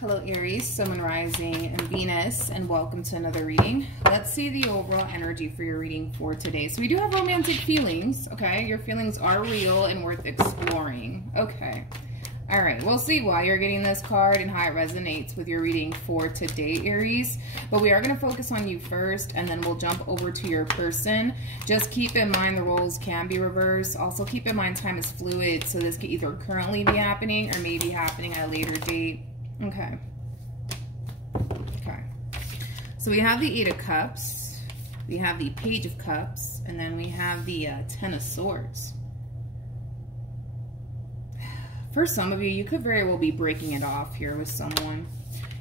Hello Aries, Sun, Rising, and Venus, and welcome to another reading. Let's see the overall energy for your reading for today. So we do have romantic feelings, okay? Your feelings are real and worth exploring, okay? All right, we'll see why you're getting this card and how it resonates with your reading for today, Aries. But we are going to focus on you first, and then we'll jump over to your person. Just keep in mind the roles can be reversed. Also keep in mind time is fluid, so this could either currently be happening or maybe happening at a later date. Okay. Okay. So we have the Eight of Cups, we have the Page of Cups, and then we have the Ten of Swords. For some of you, you could very well be breaking it off here with someone.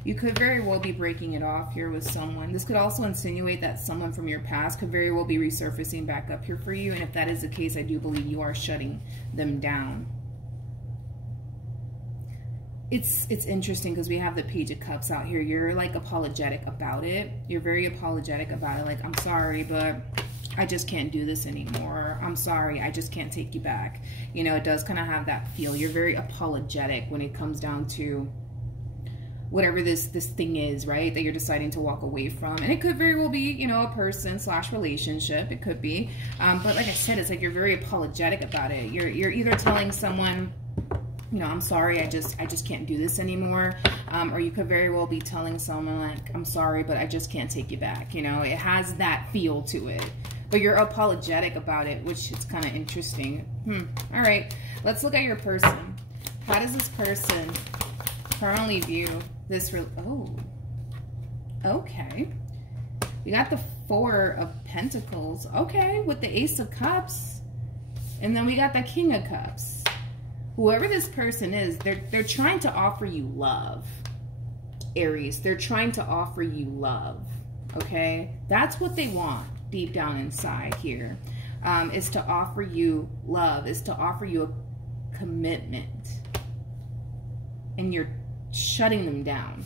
You could very well be breaking it off here with someone. This could also insinuate that someone from your past could very well be resurfacing back up here for you. And if that is the case, I do believe you are shutting them down. It's interesting because we have the Page of Cups out here. You're like apologetic about it. You're very apologetic about it. Like, I'm sorry, but I just can't do this anymore. I'm sorry, I just can't take you back. You know, it does kind of have that feel. You're very apologetic when it comes down to whatever this thing is, right, that you're deciding to walk away from. And it could very well be, you know, a person / relationship. It could be. But like I said, it's like you're very apologetic about it. You're either telling someone, you know, I'm sorry, I just can't do this anymore. Or you could very well be telling someone like, I'm sorry, but I just can't take you back. You know, it has that feel to it. But you're apologetic about it, which is kind of interesting. All right, let's look at your person. How does this person currently view this? Oh, okay. We got the Four of Pentacles. Okay, with the Ace of Cups. And then we got the King of Cups. Whoever this person is, they're trying to offer you love, Aries. They're trying to offer you love, okay? That's what they want deep down inside here, is to offer you love, is to offer you a commitment. And you're shutting them down.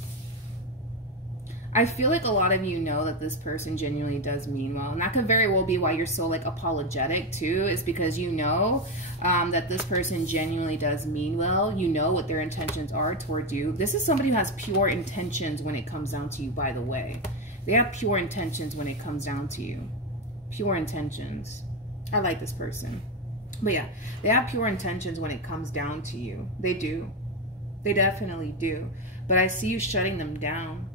I feel like a lot of you know that this person genuinely does mean well. And that could very well be why you're so like apologetic too, is because you know that this person genuinely does mean well. You know what their intentions are towards you. This is somebody who has pure intentions when it comes down to you, by the way. They have pure intentions when it comes down to you. Pure intentions. I like this person. But yeah, they have pure intentions when it comes down to you. They do. They definitely do. But I see you shutting them down.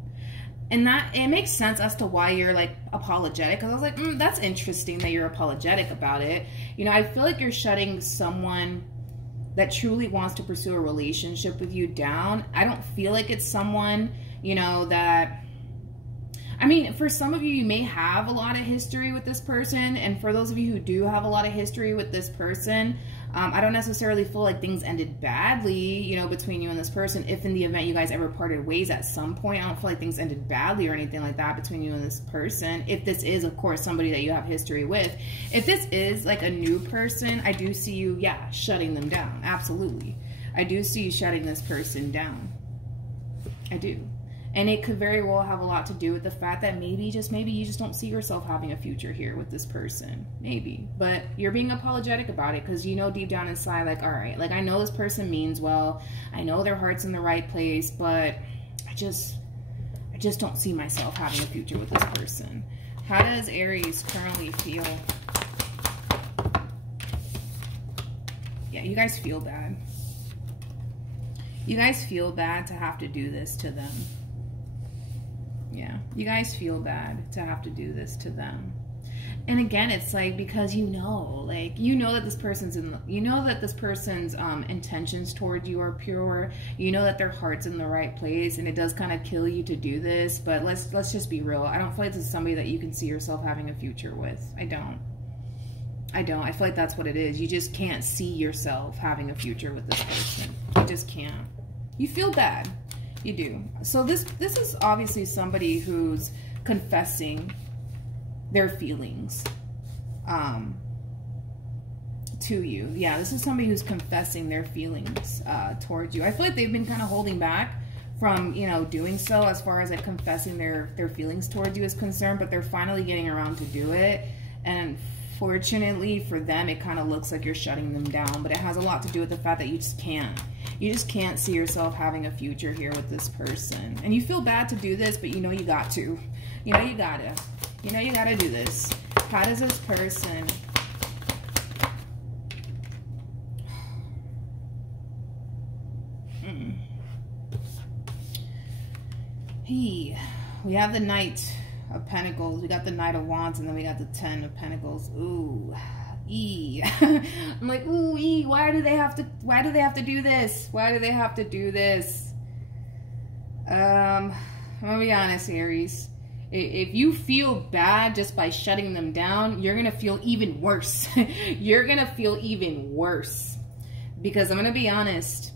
And that, it makes sense as to why you're like apologetic. Because I was like, that's interesting that you're apologetic about it. You know, I feel like you're shutting someone that truly wants to pursue a relationship with you down. I don't feel like it's someone, you know, that... I mean, for some of you, you may have a lot of history with this person. And for those of you who do have a lot of history with this person, I don't necessarily feel like things ended badly, you know, between you and this person. If in the event you guys ever parted ways at some point, I don't feel like things ended badly or anything like that between you and this person. If this is, of course, somebody that you have history with. If this is like a new person, I do see you, yeah, shutting them down. Absolutely. I do see you shutting this person down. I do. And it could very well have a lot to do with the fact that maybe you just don't see yourself having a future here with this person. Maybe. But you're being apologetic about it because you know deep down inside, like, all right, like I know this person means well. I know their heart's in the right place, but I just don't see myself having a future with this person. How does Aries currently feel? Yeah, you guys feel bad. You guys feel bad to have to do this to them. Yeah, you guys feel bad to have to do this to them. And again, it's like because you know, like you know that this person's intentions toward you are pure. You know that their heart's in the right place, and it does kind of kill you to do this. But let's just be real. I don't feel like this is somebody that you can see yourself having a future with. I don't. I feel like that's what it is. You just can't see yourself having a future with this person. You just can't. You feel bad. You do. So this is obviously somebody who's confessing their feelings to you. Yeah, this is somebody who's confessing their feelings towards you. I feel like they've been kind of holding back from, you know, doing so as far as like confessing their feelings towards you is concerned, but they're finally getting around to do it. And Fortunately for them, it kind of looks like you're shutting them down, but it has a lot to do with the fact that you just can't. You just can't see yourself having a future here with this person. And you feel bad to do this, but you know you got to. You know you gotta. You know you gotta do this. How does this person... We have the Knight of Pentacles, we got the Knight of Wands, and then we got the 10 of Pentacles. Ooh, I'm like, ooh, why do they have to do this? Why do they have to do this? I'm gonna be honest, Aries. If you feel bad just by shutting them down, you're gonna feel even worse. You're gonna feel even worse. Because I'm gonna be honest.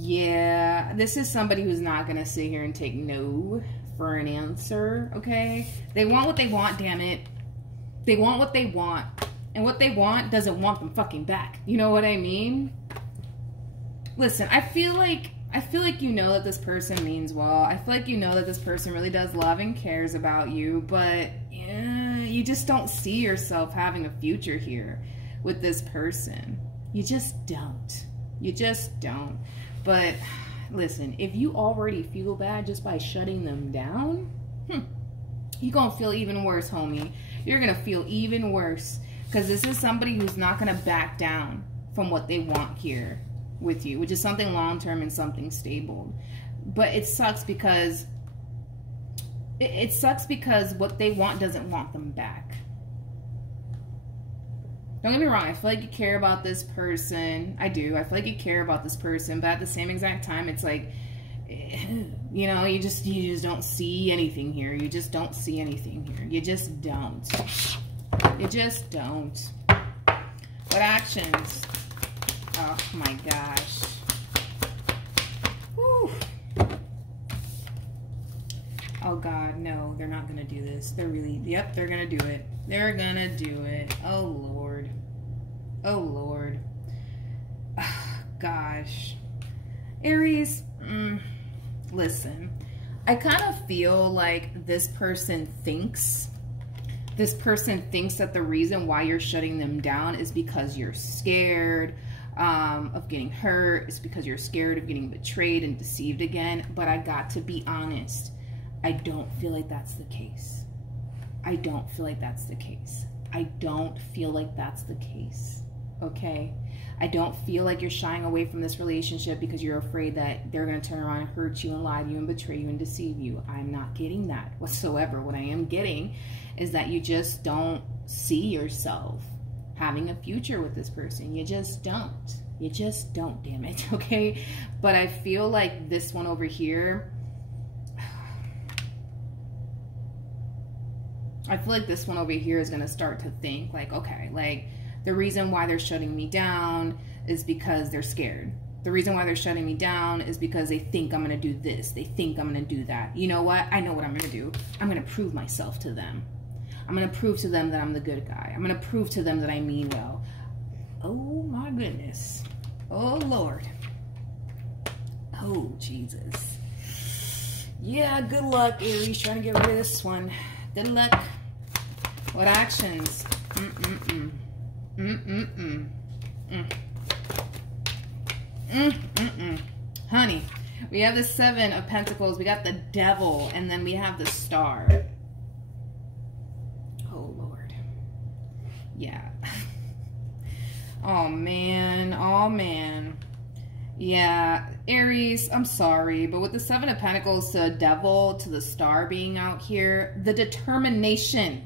Yeah, this is somebody who's not gonna sit here and take no for an answer, okay? They want what they want, damn it. They want what they want. And what they want doesn't want them fucking back. You know what I mean? Listen, I feel like you know that this person means well. I feel like you know that this person really does love and cares about you, but yeah, you just don't see yourself having a future here with this person. You just don't. You just don't. But listen, if you already feel bad just by shutting them down, you're gonna feel even worse, homie. You're gonna feel even worse, because this is somebody who's not gonna back down from what they want here with you, which is something long-term and something stable. But it sucks because what they want doesn't want them back. Don't get me wrong, I feel like you care about this person. I do. I feel like you care about this person, but at the same exact time, it's like, you know, you just don't see anything here. You just don't see anything here. You just don't. You just don't. What actions? Oh my gosh. Whew. Oh God, no, they're not gonna do this. They're really, yep, they're gonna do it. They're gonna do it. Oh Lord. Oh Lord. Gosh. Aries, listen, I kind of feel like this person thinks that the reason why you're shutting them down is because you're scared of getting hurt. It's because you're scared of getting betrayed and deceived again. But I got to be honest, I don't feel like that's the case. I don't feel like that's the case. I don't feel like that's the case. Okay? I don't feel like you're shying away from this relationship because you're afraid that they're going to turn around and hurt you and lie to you and betray you and deceive you. I'm not getting that whatsoever. What I am getting is that you just don't see yourself having a future with this person. You just don't. You just don't, damn it. Okay? But I feel like this one over here, is going to start to think like, okay, like the reason why they're shutting me down is because they're scared. The reason why they're shutting me down is because they think I'm going to do this. They think I'm going to do that. You know what? I know what I'm going to do. I'm going to prove myself to them. I'm going to prove to them that I'm the good guy. I'm going to prove to them that I mean well. Oh my goodness. Oh Lord. Oh Jesus. Yeah, good luck, Aries, trying to get rid of this one. Good luck. What actions? Honey, we have the 7 of Pentacles, we got the Devil, and then we have the Star. Oh Lord. Yeah. Oh man. Oh man. Yeah, Aries, I'm sorry, but with the 7 of Pentacles to the Devil to the Star being out here, the determination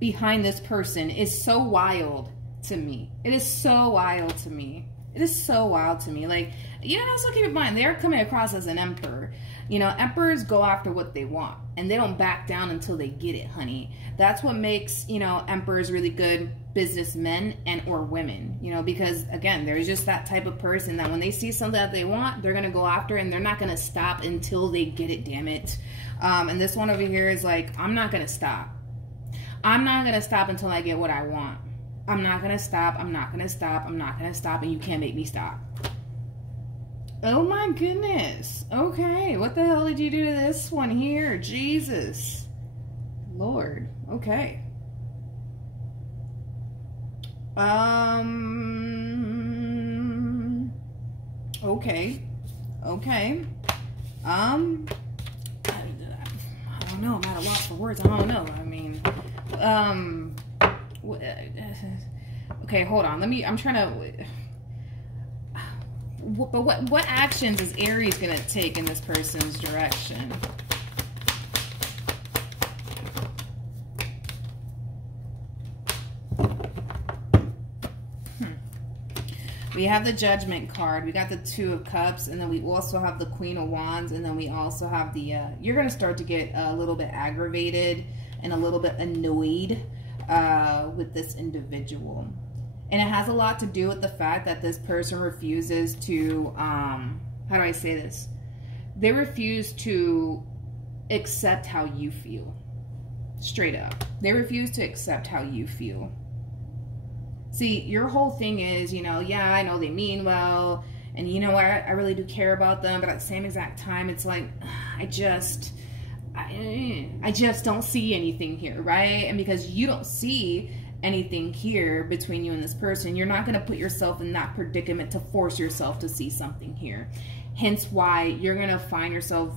behind this person is so wild to me. It is so wild to me. It is so wild to me. Like, you know, also keep in mind, they're coming across as an emperor. You know, emperors go after what they want, and they don't back down until they get it, honey. That's what makes, you know, emperors really good businessmen and or women, you know, because again, there's just that type of person that when they see something that they want, they're going to go after it, and they're not going to stop until they get it, damn it. And this one over here is like, I'm not going to stop. I'm not going to stop until I get what I want. I'm not going to stop. I'm not going to stop. I'm not going to stop, and you can't make me stop. Oh my goodness. Okay, what the hell did you do to this one here? Jesus. Lord. Okay. Okay. Okay. I don't know. I'm at a loss for words. I don't know. I mean, okay, hold on. I'm trying to, but what actions is Aries going to take in this person's direction? We have the Judgment card. We got the Two of Cups, and then we also have the Queen of Wands, and then we also have the, you're going to start to get a little bit aggravated and a little bit annoyed with this individual. And it has a lot to do with the fact that this person refuses to, how do I say this? They refuse to accept how you feel. Straight up. They refuse to accept how you feel. See, your whole thing is, you know, yeah, I know they mean well, and you know what, I really do care about them, but at the same exact time, it's like, I just don't see anything here, right? And because you don't see anything here between you and this person, you're not going to put yourself in that predicament to force yourself to see something here. Hence why you're going to find yourself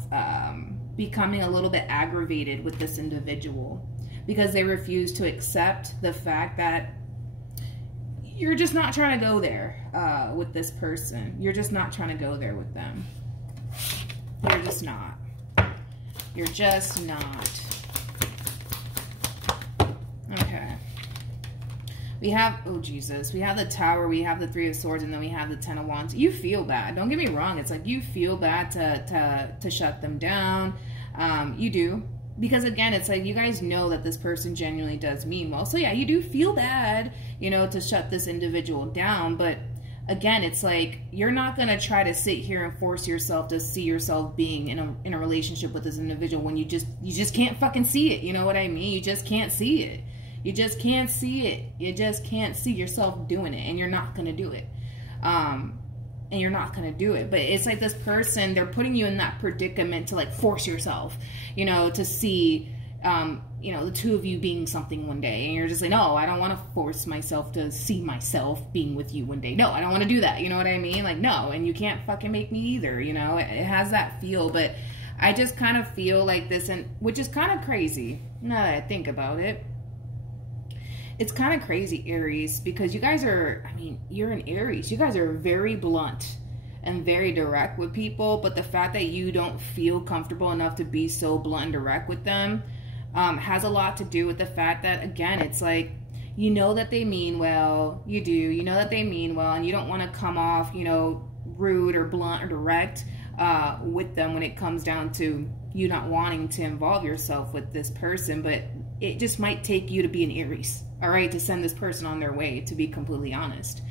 becoming a little bit aggravated with this individual, because they refuse to accept the fact that you're just not trying to go there with this person. You're just not trying to go there with them. You're just not. You're just not. Okay. We have, oh Jesus, we have the Tower, we have the Three of Swords, and then we have the Ten of Wands. You feel bad. Don't get me wrong. It's like you feel bad to shut them down. You do. Because again, it's like you guys know that this person genuinely does mean well. So yeah, you do feel bad, you know, to shut this individual down. But again, it's like you're not going to try to sit here and force yourself to see yourself being in a relationship with this individual when you just can't fucking see it. You know what I mean? You just can't see it. You just can't see it. You just can't see yourself doing it, and you're not going to do it. And you're not going to do it. But it's like this person, they're putting you in that predicament to like force yourself, you know, to see, you know, the two of you being something one day. And you're just like, no, I don't want to force myself to see myself being with you one day. No, I don't want to do that. You know what I mean? Like, no, and you can't fucking make me either, you know. It has that feel, but I just kind of feel like this, and which is kind of crazy now that I think about it. It's kind of crazy, Aries, because you guys are, I mean, you're an Aries. You guys are very blunt and very direct with people, but the fact that you don't feel comfortable enough to be so blunt and direct with them has a lot to do with the fact that, again, it's like, you know that they mean well. You do. You know that they mean well, and you don't want to come off, you know, rude or blunt or direct with them when it comes down to you not wanting to involve yourself with this person, but it just might take you to be an Aries. All right, to send this person on their way, to be completely honest.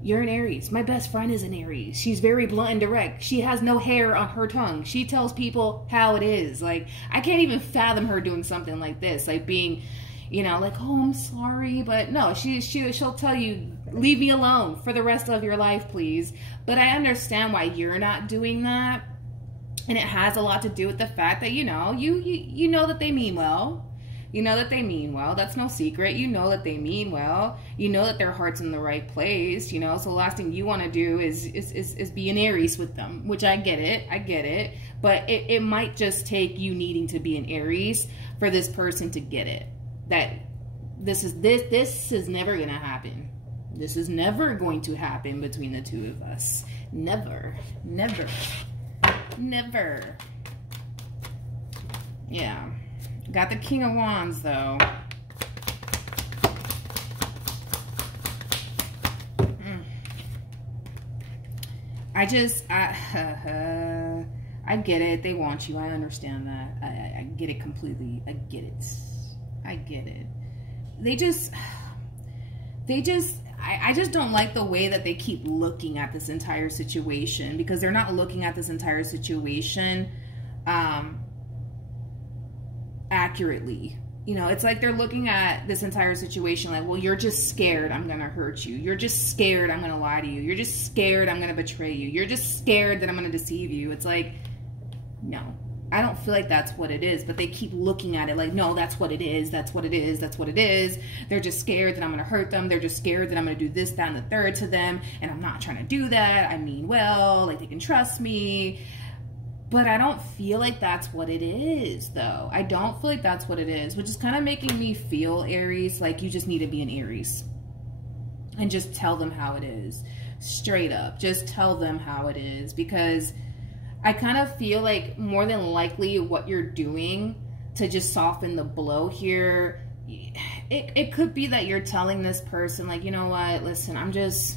You're an Aries. My best friend is an Aries. She's very blunt and direct. She has no hair on her tongue. She tells people how it is. Like, I can't even fathom her doing something like this. Like being, you know, like, oh, I'm sorry. But no, she'll tell you, leave me alone for the rest of your life, please. But I understand why you're not doing that. And it has a lot to do with the fact that, you know, you know that they mean well. You know that they mean well. That's no secret. You know that they mean well. You know that their heart's in the right place, you know. So the last thing you want to do is be an Aries with them, which I get it. I get it. But it might just take you needing to be an Aries for this person to get it. That this is never going to happen. This is never going to happen between the two of us. Never. Never. Never. Yeah. Got the King of Wands, though. I get it. They want you. I understand that. I get it completely. I get it. I get it. I just don't like the way that they keep looking at this entire situation, because they're not looking at this entire situation accurately. You know, it's like they're looking at this entire situation like, well, you're just scared I'm gonna hurt you. You're just scared I'm gonna lie to you. You're just scared I'm gonna betray you. You're just scared that I'm gonna deceive you. It's like, no. I don't feel like that's what it is, but they keep looking at it like, no, that's what it is. That's what it is. That's what it is. They're just scared that I'm going to hurt them. They're just scared that I'm going to do this, that, and the third to them. And I'm not trying to do that. I mean, well, like they can trust me. But I don't feel like that's what it is, though. I don't feel like that's what it is, which is kind of making me feel, Aries, like you just need to be an Aries. And just tell them how it is. Straight up. Just tell them how it is. Because I kind of feel like more than likely what you're doing to just soften the blow here, it could be that you're telling this person, like, you know what, listen, I'm just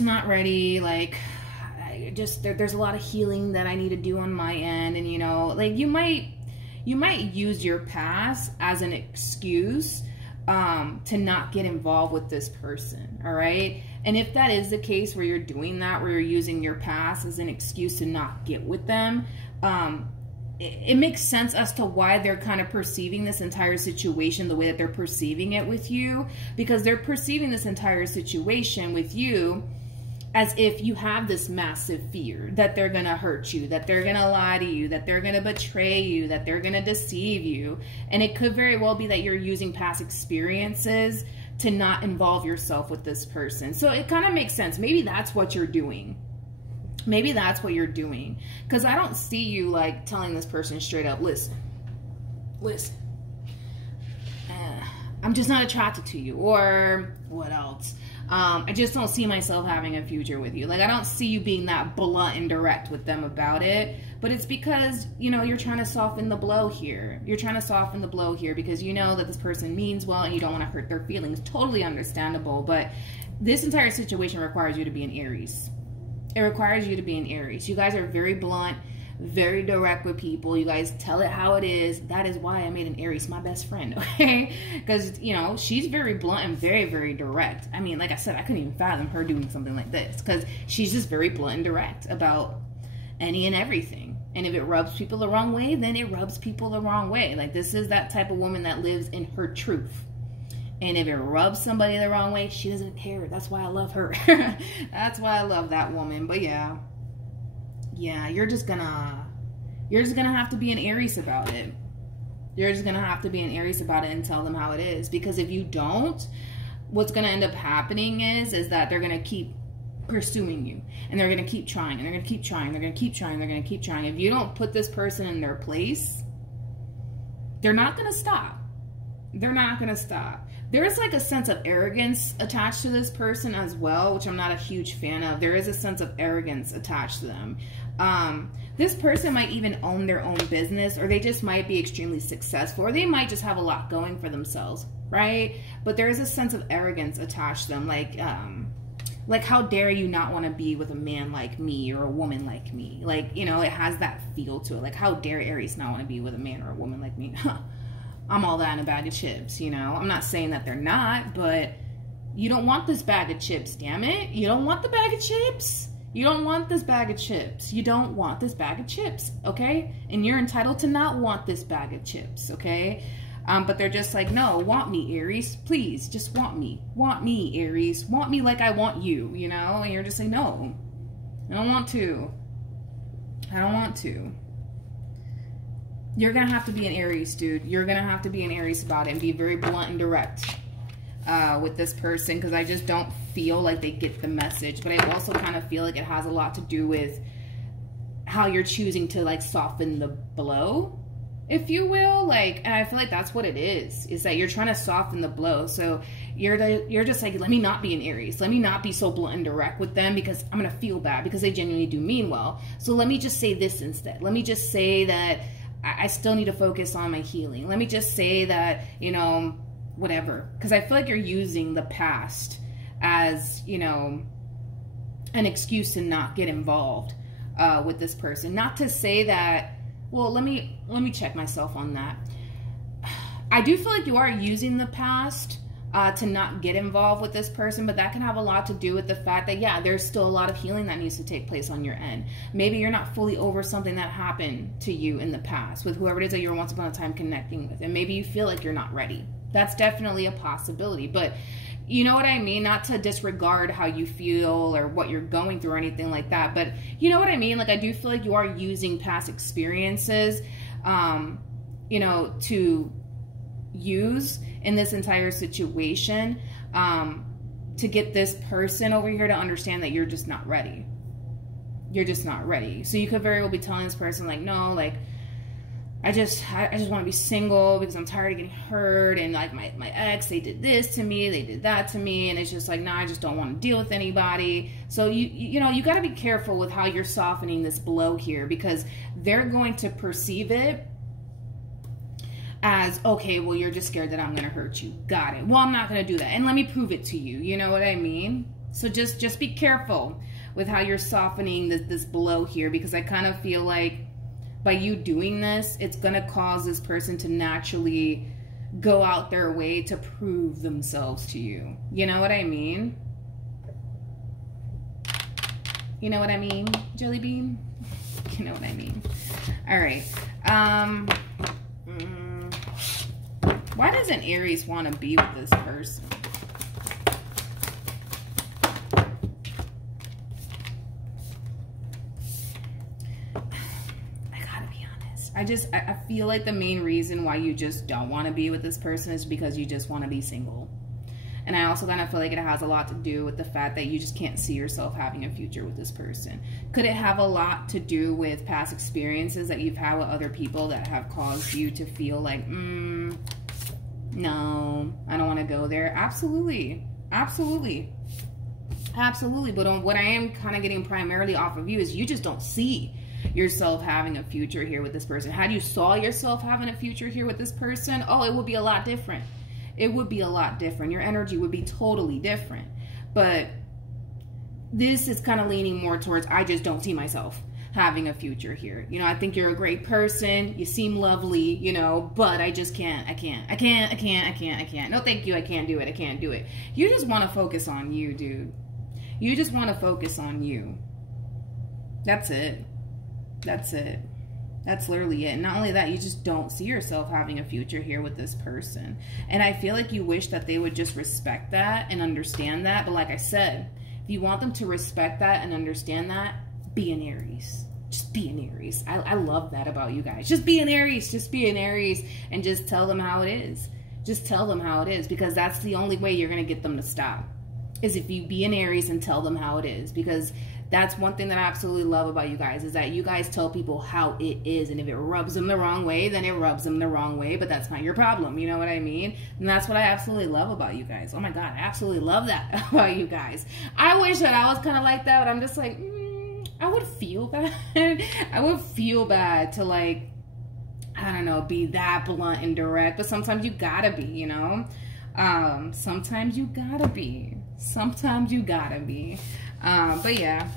not ready. Like, there's a lot of healing that I need to do on my end. And, you know, like you might use your past as an excuse to not get involved with this person. All right. And if that is the case where you're doing that, where you're using your past as an excuse to not get with them, it makes sense as to why they're kind of perceiving this entire situation the way that they're perceiving it with you, because they're perceiving this entire situation with you as if you have this massive fear that they're going to hurt you, that they're going to lie to you, that they're going to betray you, that they're going to deceive you. And it could very well be that you're using past experiences to not involve yourself with this person. So it kind of makes sense. Maybe that's what you're doing. Maybe that's what you're doing. Because I don't see you like telling this person straight up, listen, I'm just not attracted to you. Or what else? I just don't see myself having a future with you. Like, I don't see you being that blunt and direct with them about it. But it's because, you know, you're trying to soften the blow here. You're trying to soften the blow here because you know that this person means well and you don't want to hurt their feelings. Totally understandable. But this entire situation requires you to be an Aries. It requires you to be an Aries. You guys are very blunt, very direct with people. You guys tell it how it is. That is why I made an Aries my best friend, okay? Because, you know, she's very blunt and very, very direct. I mean, like I said, I couldn't even fathom her doing something like this because she's just very blunt and direct about any and everything. And if it rubs people the wrong way, then it rubs people the wrong way. Like, this is that type of woman that lives in her truth. And if it rubs somebody the wrong way, she doesn't care. That's why I love her. That's why I love that woman. But yeah, you're just gonna have to be an Aries about it. You're just gonna have to be an Aries about it and tell them how it is. Because if you don't, what's gonna end up happening is that they're gonna keep pursuing you, and they're gonna keep trying, and they're gonna keep trying, they're gonna keep trying, they're gonna keep trying. If you don't put this person in their place, they're not gonna stop. They're not gonna stop. There's like a sense of arrogance attached to this person as well, which I'm not a huge fan of. There is a sense of arrogance attached to them. This person might even own their own business, or they just might be extremely successful, or they might just have a lot going for themselves, right? But there is a sense of arrogance attached to them, like how dare you not want to be with a man like me or a woman like me? Like, you know, it has that feel to it. Like, how dare Aries not want to be with a man or a woman like me? I'm all that in a bag of chips, you know? I'm not saying that they're not, but you don't want this bag of chips, damn it. You don't want the bag of chips. You don't want this bag of chips. You don't want this bag of chips, okay? And you're entitled to not want this bag of chips, okay? But they're just like, no, want me, Aries. Please, just want me. Want me, Aries. Want me like I want you, you know? And you're just like, no, I don't want to. I don't want to. You're going to have to be an Aries, dude. You're going to have to be an Aries about it and be very blunt and direct with this person, because I just don't feel like they get the message. But I also kind of feel like it has a lot to do with how you're choosing to, like, soften the blow, if you will. Like, and I feel like that's what it is that you're trying to soften the blow. So you're just like, let me not be an Aries. Let me not be so blunt and direct with them, because I'm going to feel bad, because they genuinely do mean well. So let me just say this instead. Let me just say that I still need to focus on my healing. Let me just say that, you know, whatever. Because I feel like you're using the past as, you know, an excuse to not get involved with this person. Not to say that, well, let me check myself on that. I do feel like you are using the past to not get involved with this person, but that can have a lot to do with the fact that, yeah, there's still a lot of healing that needs to take place on your end. Maybe you're not fully over something that happened to you in the past with whoever it is that you were once upon a time connecting with, and maybe you feel like you're not ready. That's definitely a possibility, but You know what I mean? Not to disregard how you feel or what you're going through or anything like that. But you know what I mean? Like, I do feel like you are using past experiences, you know, to use in this entire situation, to get this person over here to understand that you're just not ready. You're just not ready. So you could very well be telling this person, like, no, like, I just want to be single because I'm tired of getting hurt, and like my ex, they did this to me, they did that to me, and it's just like, nah, I just don't want to deal with anybody. So you know, you got to be careful with how you're softening this blow here, because they're going to perceive it as, okay, well, you're just scared that I'm going to hurt you. Got it. Well, I'm not going to do that, and let me prove it to you. You know what I mean? So just be careful with how you're softening this blow here, because I kind of feel like by you doing this, it's going to cause this person to naturally go out their way to prove themselves to you. You know what I mean? You know what I mean, Jelly Bean? You know what I mean? All right. Why doesn't Aries want to be with this person? I feel like the main reason why you just don't want to be with this person is because you just want to be single. And I also kind of feel like it has a lot to do with the fact that you just can't see yourself having a future with this person. Could it have a lot to do with past experiences that you've had with other people that have caused you to feel like, no, I don't want to go there? Absolutely. Absolutely. Absolutely. But what I am kind of getting primarily off of you is you just don't see yourself having a future here with this person. Had you saw yourself having a future here with this person, oh, it would be a lot different. It would be a lot different. Your energy would be totally different. But this is kind of leaning more towards, I just don't see myself having a future here. You know, I think you're a great person. You seem lovely, you know, but I just can't. I can't. No, thank you. I can't do it. I can't do it. You just want to focus on you, dude. You just want to focus on you. That's it. That's it. That's literally it. And not only that, you just don't see yourself having a future here with this person. And I feel like you wish that they would just respect that and understand that. But like I said, if you want them to respect that and understand that, be an Aries. Just be an Aries. I love that about you guys. Just be an Aries. Just be an Aries and just tell them how it is. Just tell them how it is, because that's the only way you're going to get them to stop, is if you be an Aries and tell them how it is. Because that's one thing that I absolutely love about you guys, is that you guys tell people how it is. And if it rubs them the wrong way, then it rubs them the wrong way. But that's not your problem. You know what I mean? And that's what I absolutely love about you guys. Oh my God, I absolutely love that about you guys. I wish that I was kind of like that, but I'm just like, I would feel bad. I would feel bad to, like, I don't know, be that blunt and direct. But sometimes you gotta be, you know? Sometimes you gotta be. Sometimes you gotta be. But yeah,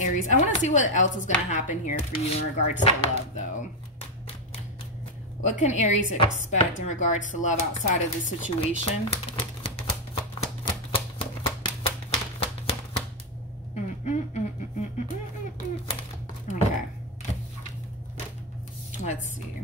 Aries, I want to see what else is going to happen here for you in regards to love, though. What can Aries expect in regards to love outside of this situation? Okay. Let's see.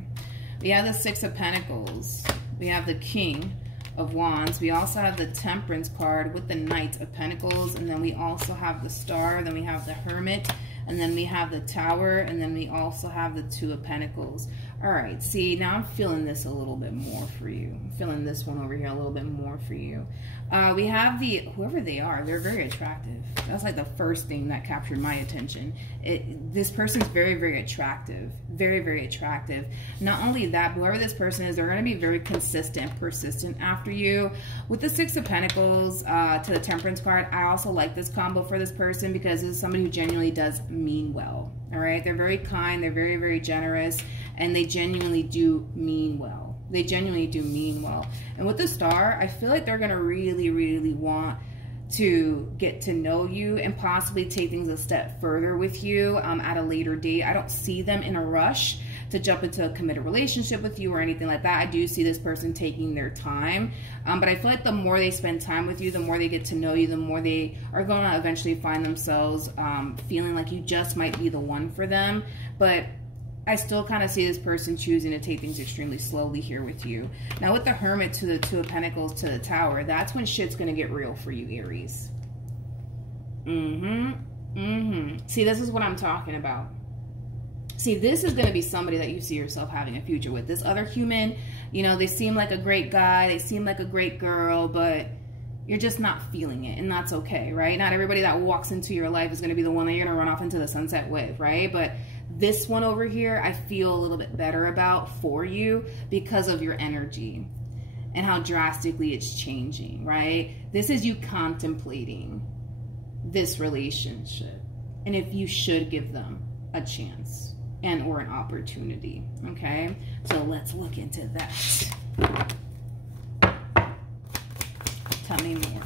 We have the Six of Pentacles. We have the King of Wands. We also have the Temperance card with the Knight of Pentacles, and then we also have the Star, then we have the Hermit, and then we have the Tower, and then we also have the Two of Pentacles. All right, see, now I'm feeling this a little bit more for you. I'm feeling this one over here a little bit more for you. We have the, whoever they are, they're very attractive. That's like the first thing that captured my attention. This person's very, very attractive. Very, very attractive. Not only that, whoever this person is, they're going to be very consistent, persistent after you. With the Six of Pentacles to the Temperance card, I also like this combo for this person because this is somebody who genuinely does mean well. All right? They're very kind. They're very, very generous. And they genuinely do mean well. They genuinely do mean well. And with the Star, I feel like they're going to really, really want to get to know you and possibly take things a step further with you at a later date. I don't see them in a rush to jump into a committed relationship with you or anything like that. I do see this person taking their time. But I feel like the more they spend time with you, the more they get to know you, the more they are going to eventually find themselves feeling like you just might be the one for them. But I still kind of see this person choosing to take things extremely slowly here with you. Now with the Hermit to the Two of Pentacles to the Tower, that's when shit's going to get real for you, Aries. See, this is what I'm talking about. See, this is going to be somebody that you see yourself having a future with. This other human, you know, they seem like a great guy, they seem like a great girl, but you're just not feeling it, and that's okay, right? Not everybody that walks into your life is going to be the one that you're going to run off into the sunset with, right? But this one over here, I feel a little bit better about for you because of your energy and how drastically it's changing, right? This is you contemplating this relationship and if you should give them a chance and or an opportunity, okay? So let's look into that. Tell me more.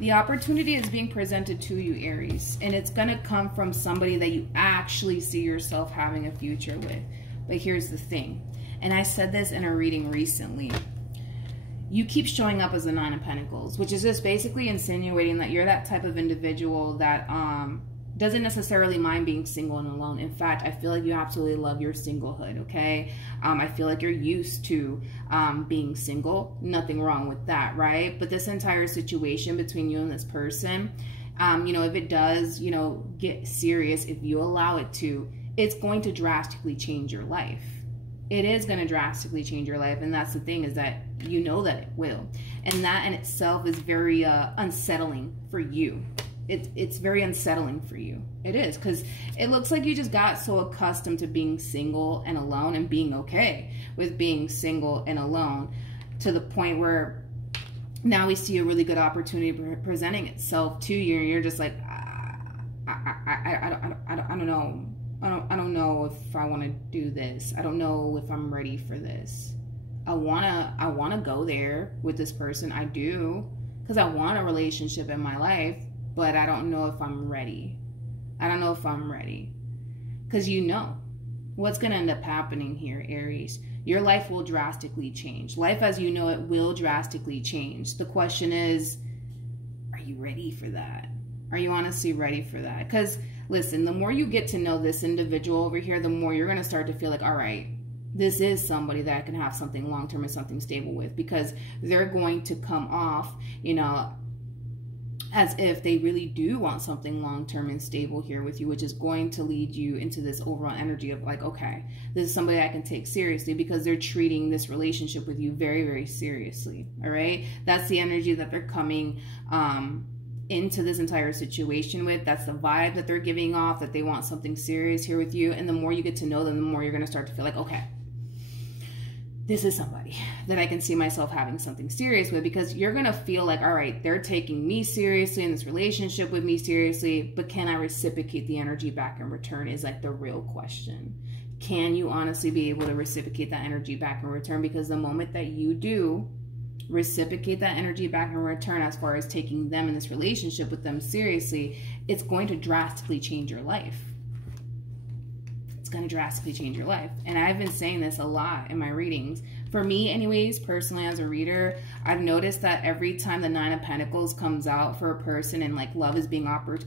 The opportunity is being presented to you, Aries, and it's going to come from somebody that you actually see yourself having a future with. But here's the thing, and I said this in a reading recently. You keep showing up as the Nine of Pentacles, which is just basically insinuating that you're that type of individual that doesn't necessarily mind being single and alone. In fact, I feel like you absolutely love your singlehood, okay? I feel like you're used to being single. Nothing wrong with that, right? But this entire situation between you and this person, you know, if it does, you know, get serious, if you allow it to, it's going to drastically change your life. It is going to drastically change your life, and that's the thing, is that you know that it will. And that in itself is very unsettling for you. It's very unsettling for you. It is, because it looks like you just got so accustomed to being single and alone and being okay with being single and alone to the point where now we see a really good opportunity presenting itself to you, and you're just like, I don't know. I don't know if I want to do this. I don't know if I'm ready for this. I wanna go there with this person. I do, because I want a relationship in my life, but I don't know if I'm ready. I don't know if I'm ready. Because you know what's going to end up happening here, Aries. Your life will drastically change. Life as you know it will drastically change. The question is, are you ready for that? Are you honestly ready for that? Because listen, the more you get to know this individual over here, the more you're going to start to feel like, all right, this is somebody that I can have something long-term and something stable with, because they're going to come off, you know, as if they really do want something long-term and stable here with you, which is going to lead you into this overall energy of like, okay, this is somebody I can take seriously, because they're treating this relationship with you very, very seriously. All right. That's the energy that they're coming into this entire situation with. That's the vibe that they're giving off, that they want something serious here with you. And the more you get to know them, the more you're going to start to feel like, okay, this is somebody that I can see myself having something serious with, because you're going to feel like, all right, they're taking me seriously in this relationship with me seriously, but can I reciprocate the energy back in return is like the real question. Can you honestly be able to reciprocate that energy back in return? Because the moment that you do reciprocate that energy back in return, as far as taking them in this relationship with them seriously, it's going to drastically change your life. Going to drastically change your life. And I've been saying this a lot in my readings. For me anyways, personally as a reader, I've noticed that every time the Nine of Pentacles comes out for a person and like love is being offered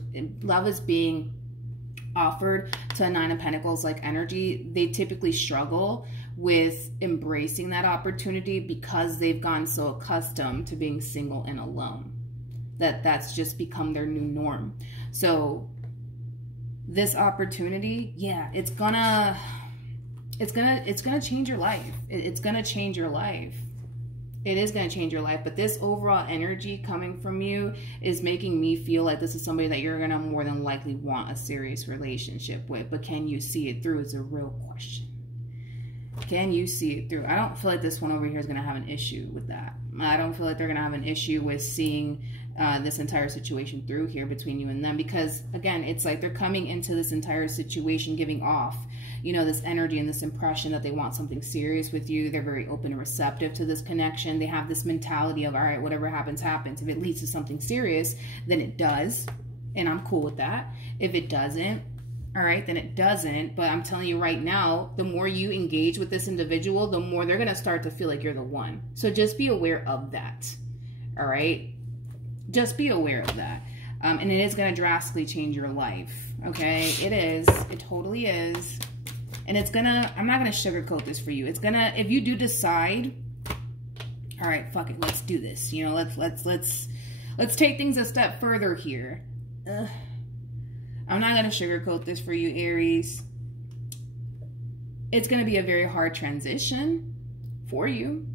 to a Nine of Pentacles like energy, they typically struggle with embracing that opportunity because they've gotten so accustomed to being single and alone that that's just become their new norm. So this opportunity, yeah, it's gonna change your life. It's gonna change your life. It is gonna change your life. But this overall energy coming from you is making me feel like this is somebody that you're gonna more than likely want a serious relationship with. But can you see it through? Is a real question. Can you see it through? I don't feel like this one over here is gonna have an issue with that. I don't feel like they're gonna have an issue with seeing this entire situation through here between you and them, because again, it's like they're coming into this entire situation giving off, you know, this energy and this impression that they want something serious with you. They're very open and receptive to this connection. They have this mentality of, all right, whatever happens, happens. If it leads to something serious, then it does, and I'm cool with that. If it doesn't, all right, then it doesn't. But I'm telling you right now, the more you engage with this individual, the more they're going to start to feel like you're the one. So just be aware of that. All right. Just be aware of that. And it is going to drastically change your life. Okay, it is. It totally is. And it's gonna, I'm not gonna sugarcoat this for you. It's gonna, if you do decide, all right, fuck it, let's do this. You know, let's take things a step further here. I'm not gonna sugarcoat this for you, Aries. It's gonna be a very hard transition for you.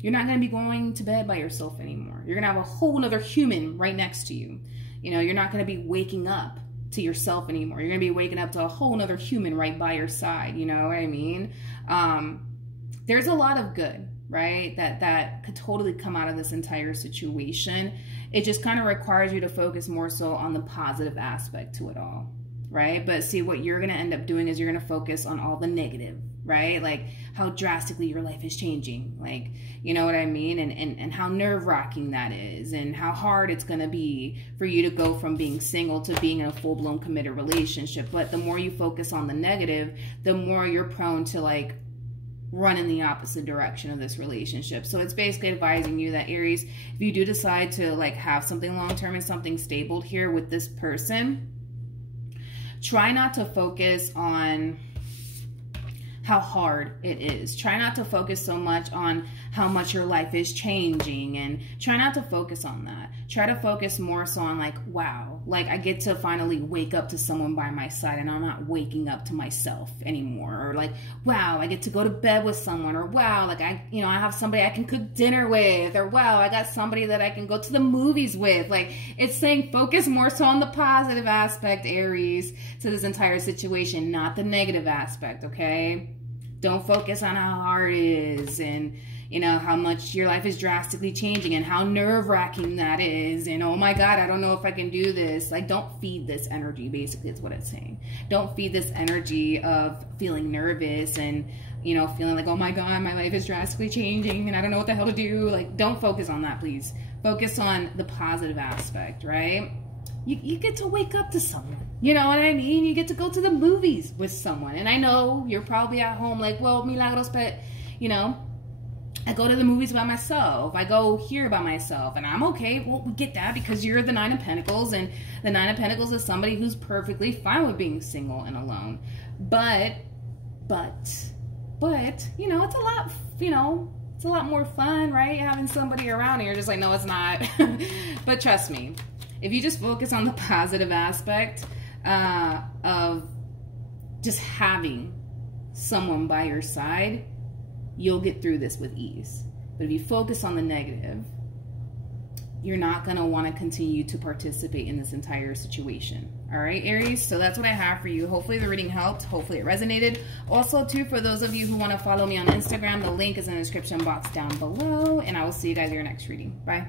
You're not gonna be going to bed by yourself anymore. You're gonna have a whole nother human right next to you. You know, you're not gonna be waking up to yourself anymore. You're gonna be waking up to a whole nother human right by your side. You know what I mean? There's a lot of good, right? That could totally come out of this entire situation. It just kind of requires you to focus more so on the positive aspect to it all, right? But see, what you're gonna end up doing is you're gonna focus on all the negative, right? Like how drastically your life is changing, like, you know what I mean? And how nerve-wracking that is, and how hard it's gonna be for you to go from being single to being in a full-blown committed relationship. But the more you focus on the negative, the more you're prone to like run in the opposite direction of this relationship. So it's basically advising you that, Aries, if you do decide to like have something long-term and something stable here with this person, try not to focus on how hard it is. Try not to focus so much on how much your life is changing, and try not to focus on that. Try to focus more so on like, wow, like I get to finally wake up to someone by my side and I'm not waking up to myself anymore. Or like, wow, I get to go to bed with someone. Or wow, like I have somebody I can cook dinner with. Or wow, I got somebody that I can go to the movies with. Like, it's saying focus more so on the positive aspect, Aries, to this entire situation, not the negative aspect, okay? Don't focus on how hard it is, and you know, how much your life is drastically changing, and how nerve-wracking that is, and oh my God, I don't know if I can do this. Like, don't feed this energy, basically, is what it's saying. Don't feed this energy of feeling nervous and, you know, feeling like, oh my God, my life is drastically changing and I don't know what the hell to do. Like, don't focus on that, please. Focus on the positive aspect, right? You get to wake up to someone. You know what I mean? You get to go to the movies with someone. And I know you're probably at home like, well, Milagros, but, you know, I go to the movies by myself. I go here by myself. And I'm okay. Well, we get that because you're the Nine of Pentacles. And the Nine of Pentacles is somebody who's perfectly fine with being single and alone. But, you know, it's a lot, you know, it's a lot more fun, right? Having somebody around and you're just like, no, it's not. But trust me, if you just focus on the positive aspect of just having someone by your side, you'll get through this with ease. But if you focus on the negative, you're not going to want to continue to participate in this entire situation. All right, Aries? So that's what I have for you. Hopefully the reading helped. Hopefully it resonated. Also, too, for those of you who want to follow me on Instagram, the link is in the description box down below. And I will see you guys in your next reading. Bye.